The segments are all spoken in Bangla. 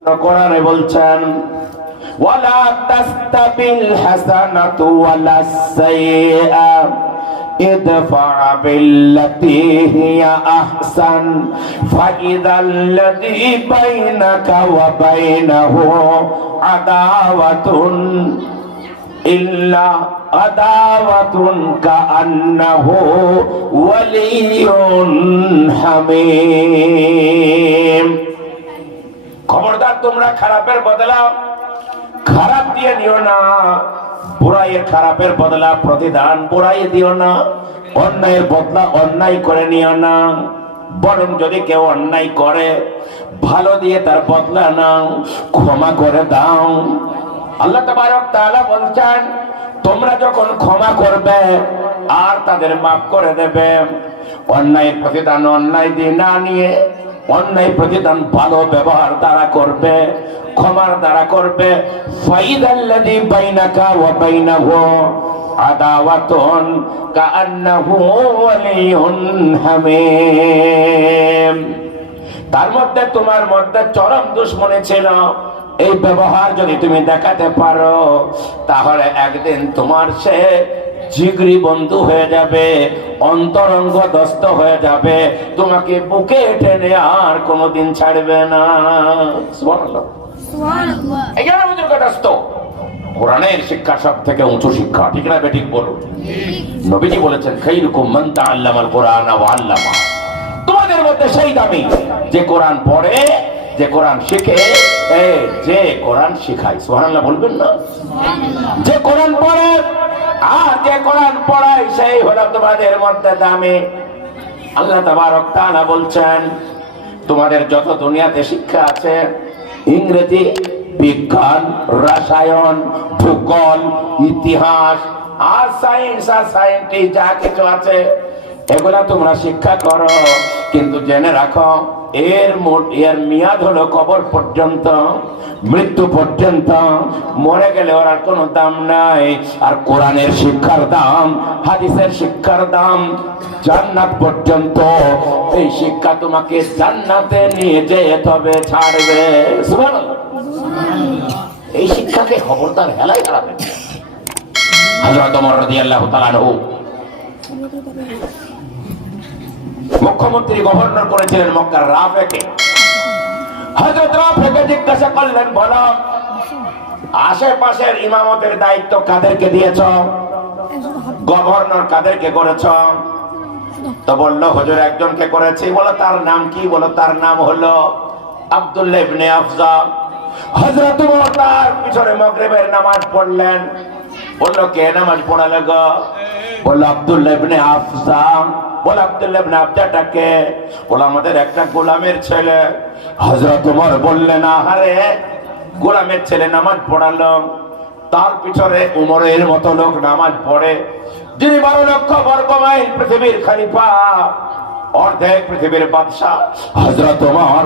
কোরআনে বলছেন, ওয়ালা তাস্তাবিল হাসানাতু ওয়ালা সাইয়্যা ইদফা বিল্লাতি হিয়া আহসান ফাইদাল্লাযী বাইনাকা ওয়া বাইনাহু আদাওয়াতুন ইল্লা আদাওয়াতুন কাআন্নাহু ওয়ালিয়ুন হামীম। খবরদার, তোমরা খারাপের বদলা খারাপ দিয়ে নিও না। বুড়াইয়ের খারাপের বদলা প্রতিদান বুড়াই দিও না। অন্যায়ের বদলা অন্যায় করে নিও না। বরং যদি কেউ অন্যায় করে, ভালো দিয়ে তার বদলা নাও, ক্ষমা করে দাও। আল্লাহ তাআলা বলছেন, তোমরা যখন ক্ষমা করবে, আর তাদের মাফ করে দেবে। অন্যায়ের প্রতিদান অন্যায় দিয়ে না নিয়ে অন্যায় প্রতিদান ভালো ব্যবহার দ্বারা করবে, ক্ষমার দ্বারা করবে। ফাইদাল্লাযী বাইনাকা ওয়া বাইনাহু আদাওয়াতুন কাআন্নাহু ওয়ালিয়ুন তার মধ্যে তোমার মধ্যে চরম দুশ্মনী ছিল। এই ব্যবহার যদি তুমি দেখাতে পারো, তাহলে একদিন তোমার সে জিগরি বন্ধু হয়ে যাবে অন্তরঙ্গ দস্ত হয়ে যাবে তোমাকে বুকে টেনে আর কোনোদিন ছাড়বে না। এই জন্য বুজুর্গ দোস্ত, কোরআনের শিক্ষা সব থেকে উঁচু শিক্ষা ঠিক না বেঠিক বলুন? নবীজি বলেছেন খাইরুকুম মান তাআল্লামাল কোরআন ওয়া আল্লামা। তোমাদের মধ্যে সেই দামি যে কোরআন পড়ে যে কোরআন শিখে যে কোরআন শিখায়। সুবহানাল্লাহ বলবেন না? যে কোরআন পড়ে আর যে কোরআন পড়ায় সেই হলো তোমাদের মধ্যে দামি। আল্লাহ তাবারক তাআলা বলছেন, তোমাদের যত দুনিয়াতে শিক্ষা আছে, ইংরেজি, বিজ্ঞান, রসায়ন, ভূগোল, ইতিহাস, আর সায়েন্স, আর সায়েন্টিস্ট, যা কিছু আছে, এগুলা তোমরা শিক্ষা করো। কিন্তু জেনে রাখো এর এর মেয়াদ হলো কবর পর্যন্ত মৃত্যু পর্যন্ত। মরে গেলে ওর আর কোনো দাম নাই। আর কোরআনের শিক্ষার দাম হাদিসের শিক্ষার দাম। জান্নাত পর্যন্ত এই শিক্ষা তোমাকে জান্নাতে নিয়ে যেতে তবে ছাড়বে। এই শিক্ষাকে খবরদার হেলাই হারাবে হযরত ওমর রাদিয়াল্লাহু তাআলা মুখ্যমন্ত্রী গভর্নর করেছিলেন মক্কার রাফেকে। হযরত রাফেকে জিজ্ঞাসা করলেন আশেপাশের ইমামতের দায়িত্ব কাদেরকে দিয়েছ? গভর্নর কাদেরকে করেছ? তো হুজুর, একজনকে বলো, তার নাম কি? বলো, তার নাম হলো আব্দুল্লাহ ইবনে আফজা। হযরত তার পিছনে মাগরিবের নামাজ পড়লেন। বলল, কে নামাজ পড়ালে গো? বলল, আব্দুল্লাহ ইবনে আফজা। বল আব্দুল্লাহ ইবনে আফজাটাকে আমাদের একটা গোলামের ছেলে। হযরত ওমর বললেন আহারে গোলামের ছেলে নামাজ পড়ালো। তার পিছনে উমরের মতো লোক নামাজ পড়ে। যিনি বারো লক্ষ বর্গ মাইল পৃথিবীর খালিফা, অর্ধেক পৃথিবীর বাদশাহ। হজরত ওমর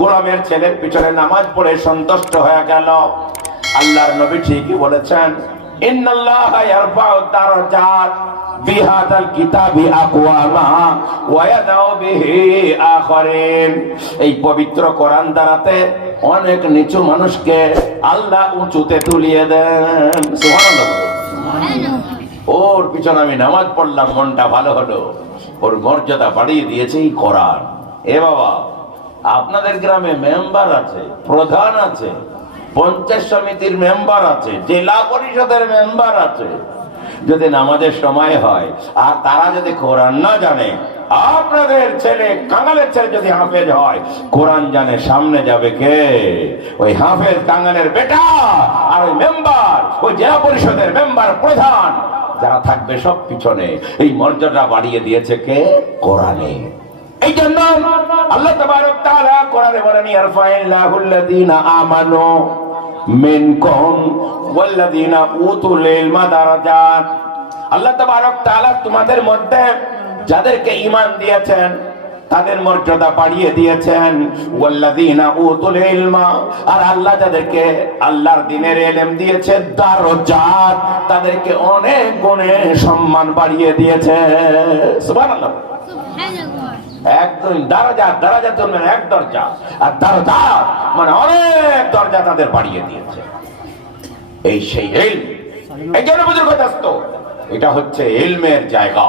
গোলামের ছেলের পিছনে নামাজ পড়ে সন্তুষ্ট হয়ে গেল। আল্লাহর নবী ঠিকই বলেছেন, ইন্নাল্লাহা ইয়ারফাউ দারাজাত। বিহাদাল কিতাবি আকওয়ামা ওয়া ইয়াদাউ বিহি আখারিন। এই পবিত্র কোরআন দ্বারাতে অনেক নিচু মানুষকে আল্লাহ উঁচুতে তুলিয়ে দেন। সুবহানাল্লাহ। ওর পিছনে আমি নামাজ পড়লাম মনটা ভালো হলো। ওর মর্যাদা বাড়িয়ে দিয়েছে এই কোরআন। এ বাবা আপনাদের গ্রামে মেম্বার আছে প্রধান আছে পঞ্চায়েত সমিতির মেম্বার আছে জেলা পরিষদের মেম্বার আছে। যদি নামাজের সময় হয়, আর তারা যদি কোরআন না জানে, আপনাদের ছেলে, কাঙালের ছেলে যদি হাফেজ হয়, কোরআন জানে সামনে যাবে কে? ওই হাফেজ কাঙালের বেটা আর ওই মেম্বার, ওই জেলা পরিষদের মেম্বার প্রধান, যারা থাকবে সব পিছনে। এই মর্যাদা বাড়িয়ে দিয়েছে কে? কোরআনে। এই জন্য আল্লাহ তাবারক কোরআনে বলেন, ইয়ারফাইল্লাহুল্লাযীনা মিনকুম ওয়াল্লাযীনা উতুল ইলমা দারাজাত আল্লাহ তাবারক তাআলা তোমাদের মধ্যে যাদেরকে ঈমান দিয়েছেন, তাদের মর্যাদা বাড়িয়ে দিয়েছেন। ওয়াল্লাযীনা উতুল ইলমা আর আল্লাহ যাদেরকে আল্লাহর দ্বীনের ইলম দিয়েছে, দারজাত, তাদেরকে অনেক গুণে সম্মান বাড়িয়ে দিয়েছে। সুবহানাল্লাহ। একদম দারাজা দারাজা তুলবেন এক দরজা। আর মানে অনেক দরজা তাদের বাড়িয়ে দিয়েছে। এই সেই এই জন্য এটা হচ্ছে এলমের জায়গা,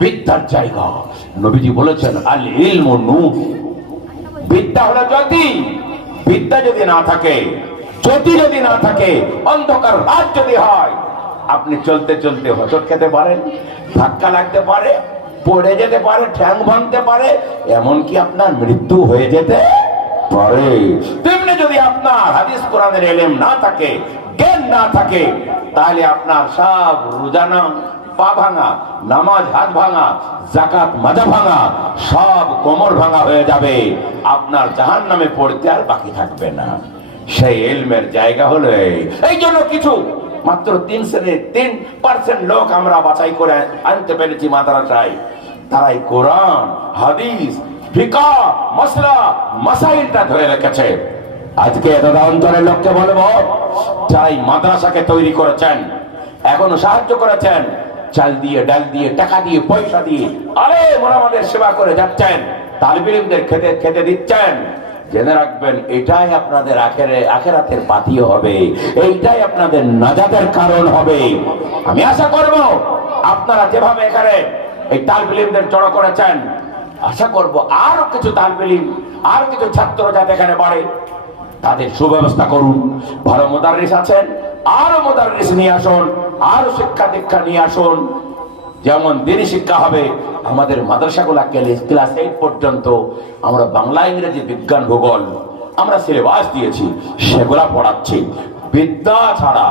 বিদ্যার জায়গা। নবীজি বলেছেন, আল ইলম বিদ্যা হলো জ্যোতি। বিদ্যা যদি না থাকে, জ্যোতি যদি না থাকে, অন্ধকার রাত যদি হয়, আপনি চলতে চলতে হোঁচট খেতে পারেন, ধাক্কা লাগতে পারে পড়ে যেতে পারে, ঠ্যাং ভাঙতে পারে, এমনকি আপনার মৃত্যু হয়ে যেতে পারে। তেমনি যদি আপনার হাদিস কোরআনের এলেম না থাকে, জ্ঞান না থাকে, তাহলে আপনার সব রোজানা পা ভাঙা, নামাজ হাত ভাঙা জাকাত মাজা ভাঙা, সব কোমর ভাঙা হয়ে যাবে। আপনার জাহান নামে পড়তে আর বাকি থাকবে না। সেই এলমের জায়গা হলো এই। জন্য কিছু, মাত্র তিন শ্রেণির তিন পার্সেন্ট লোক আমরা বাছাই করে আনতে পেরেছি মাদ্রাসায়। তারাই কোরআন, হাদিস, ফিকা মশলা মাসাইলটা ধরে রেখেছে। আজকে দাদা অন্তরের লোককে বলব যাই মাদ্রাসাকে তৈরি করেছেন, এখনও সাহায্য করেছেন, চাল দিয়ে, ডাল দিয়ে, টাকা দিয়ে, পয়সা দিয়ে, আরে মোরামাদের সেবা করে যাচ্ছেন তালবিলিমদের খেতে খেতে দিচ্ছেন, জেনে রাখবেন, এটাই আপনাদের আখেরে, আখেরাতের পাতিও হবে, এইটাই আপনাদের নাজাতের কারণ হবে। আমি আশা করব, আপনারা যেভাবে এখানে এই তালবিলিমদের জড়ো করেছেন। আশা করব আরও কিছু তালবিলিম, আরও কিছু ছাত্র যাতে এখানে বাড়ে। তাদের সুব্যবস্থা করুন। ভালো মোদারিস আছেন, আরও মোদারিস নিয়ে আসুন, আরও শিক্ষা দীক্ষা নিয়ে আসুন। যেমন দিনই শিক্ষা হবে, আমাদের মাদ্রাসাগুলা ক্লাস এইট পর্যন্ত আমরা বাংলা, ইংরেজি, বিজ্ঞান, ভূগোল, আমরা সিলেবাস দিয়েছি, সেগুলা পড়াচ্ছি। বিদ্যা ছাড়া,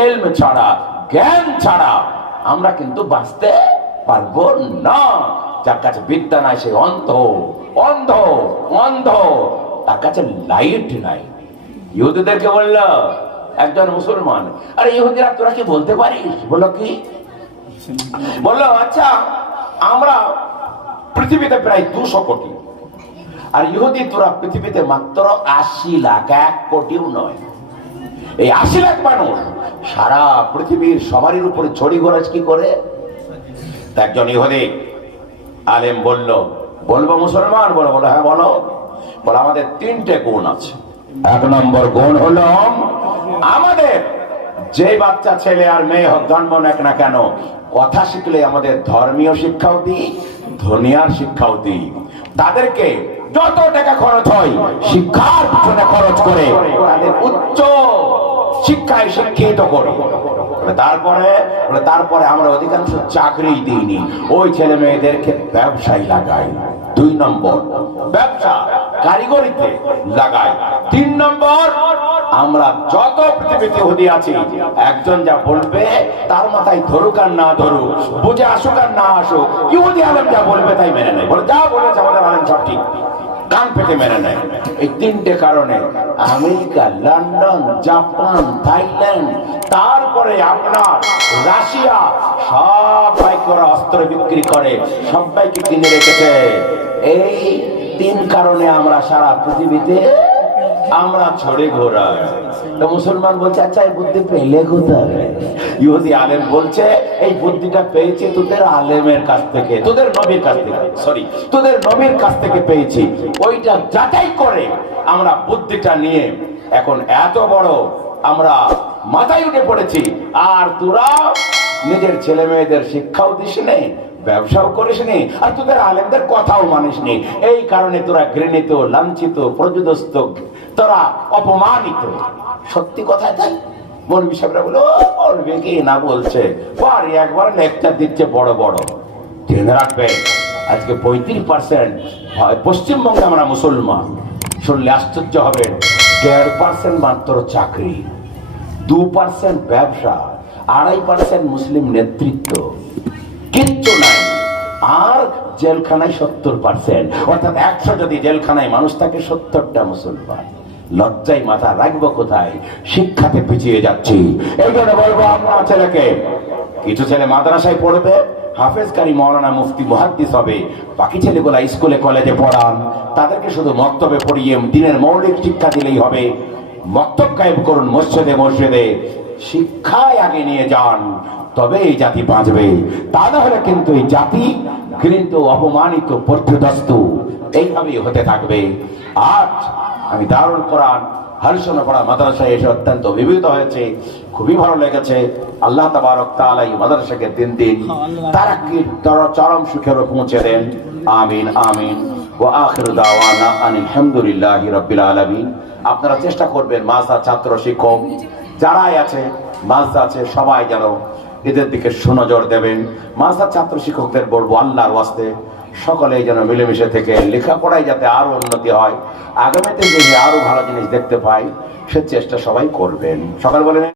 এলম ছাড়া, জ্ঞান ছাড়া আমরা কিন্তু বাঁচতে পারব না। যার কাছে বিদ্যা নাই, সে অন্ধ। অন্ধ অন্ধ। তার কাছে লাইট নাই। ইহুদিদেরকে বলল, একজন মুসলমান, আরে ইহুদিরা তোরা কি বলতে পারিস? বলল কি? বলল আচ্ছা আমরা পৃথিবীতে প্রায় দুশো কোটি। আর ইহুদি তোরা পৃথিবীতে মাত্র আশি লাখ, এক কোটিও নয়। এই আশি লাখ মানুষ সারা পৃথিবীর সবারই উপরে ছড়ি ঘোরাজ কি করে? একজন ইহুদি আলেম বলল, বলব মুসলমান? বলো বলো হ্যাঁ বলো। বলো, আমাদের তিনটে গুণ আছে। এক নম্বর গুণ হলো, আমাদের যে বাচ্চা, ছেলে আর মেয়ে হোক, জন্ম নেক না কেন, কথা শিখলে আমাদের ধর্মীয় শিক্ষাও দিই ধনিয়ার শিক্ষাও দিই। তাদেরকে যত টাকা খরচ হয়, শিক্ষার পিছনে খরচ করে, তাদের উচ্চ শিক্ষায় শিক্ষিত করি। তারপরে? তারপরে আমরা অধিকাংশ চাকরি দিইনি। ওই ছেলে মেয়েদেরকে ব্যবসায় লাগাই। দুই নম্বর, ব্যবসা কারিগরিতে লাগাই। তিন নম্বর, আমরা যত পৃথিবীতে হদি আছি, একজন যা বলবে তার মাথায় ধরুক আর না ধরুক, বুঝে আসুক আর না আসুক, ইহুদি আলম যা বলবে তাই মেনে নেই বলে, যা বলেছে আমাদের আলম সব ঠিক। কান পেটে মেনে নেয়। এই তিনটে কারণে আমেরিকা, লন্ডন, জাপান, থাইল্যান্ড, তারপরে আপনার রাশিয়া সবাই করে অস্ত্র বিক্রি করে সবাইকে কিনে রেখেছে। এই তিন কারণে আমরা সারা পৃথিবীতে আমরা ছড়ে ঘোরাই তো মুসলমান বলছে আচ্ছা এই বুদ্ধি পেলে কোথায়? ইহুদি আলেম বলছে, এই বুদ্ধিটা পেয়েছি তোদের আলেমের কাছ থেকে, তোদের নবীর কাছ থেকে সরি তোদের নবীর কাছ থেকে পেয়েছি। ওইটা যাচাই করে আমরা বুদ্ধিটা নিয়ে এখন এত বড় আমরা মাথায় উঠে পড়েছি। আর তোরা নিজের ছেলে মেয়েদের শিক্ষাও দিস নেই ব্যবসাও করিস নি, আর তোদের আলেমদের কথাও মানিস নি। এই কারণে তোরা ঘৃণিত, লাঞ্ছিত প্রযুদস্ত তোরা অপমানিত। সত্যি কথা তাই? সাহেবরা বলে বলবে কি না বলছে? একবার লেকচার দিচ্ছে বড় বড়। জেনে রাখবে। আজকে পঁয়ত্রিশ পার্সেন্ট পশ্চিমবঙ্গে আমরা মুসলমান। শুনলে আশ্চর্য হবেন দেড় পার্সেন্ট মাত্র চাকরি, দু পার্সেন্ট ব্যবসা, আড়াই পার্সেন্ট মুসলিম নেতৃত্ব। কিচ্ছু নাই। আর জেলখানায় সত্তর পার্সেন্ট অর্থাৎ একশো যদি জেলখানায় মানুষ থাকে, সত্তরটা মুসলমান। লজ্জায় মাথা রাখব কোথায়? শিক্ষাতে পিছিয়ে যাচ্ছি। এই জন্য বলব আপনার ছেলেকে, কিছু ছেলে মাদ্রাসায় পড়বে, হাফেজকারী মৌলানা মুফতি মুহাদ্দিস হবে। বাকি ছেলেগুলা স্কুলে, কলেজে পড়ান। তাদেরকে শুধু মক্তবে পড়িয়ে দিনের মৌলিক শিক্ষা দিলেই হবে। মক্তব কায়েম করুন মসজিদে মসজিদে। শিক্ষায় আগে নিয়ে যান। তবে এই জাতি বাঁচবে। তা না হলে কিন্তু এই জাতি ঘৃণিত, অপমানিত পর্যদস্ত এইভাবেই হতে থাকবে। আজ আমি দারুল কোরআন হরিশন পড়া মাদ্রাসায় এসে অত্যন্ত বিবিধ হয়েছে। খুবই ভালো লেগেছে। আল্লাহ তাবারক তাআলা এই মাদ্রাসাকে দিন দিন তারা কি চরম সুখেরও পৌঁছে দেন। আমিন আমিন। ও আখির দাওয়ানা আনিল হামদুলিল্লাহি রাব্বিল আলামিন। আপনারা চেষ্টা করবেন মাসা ছাত্র, শিক্ষক যারাই আছে মাসা আছে, সবাই যেন এদের দিকে সুনজর দেবেন। মাস্টার ছাত্র শিক্ষকদের বলব, আল্লাহর ওয়াস্তে সকলেই যেন মিলেমিশে থেকে লেখাপড়ায় যাতে আরও উন্নতি হয়, আগামীতে যদি আরও ভালো জিনিস দেখতে পাই, সে চেষ্টা সবাই করবেন। সকাল বলেন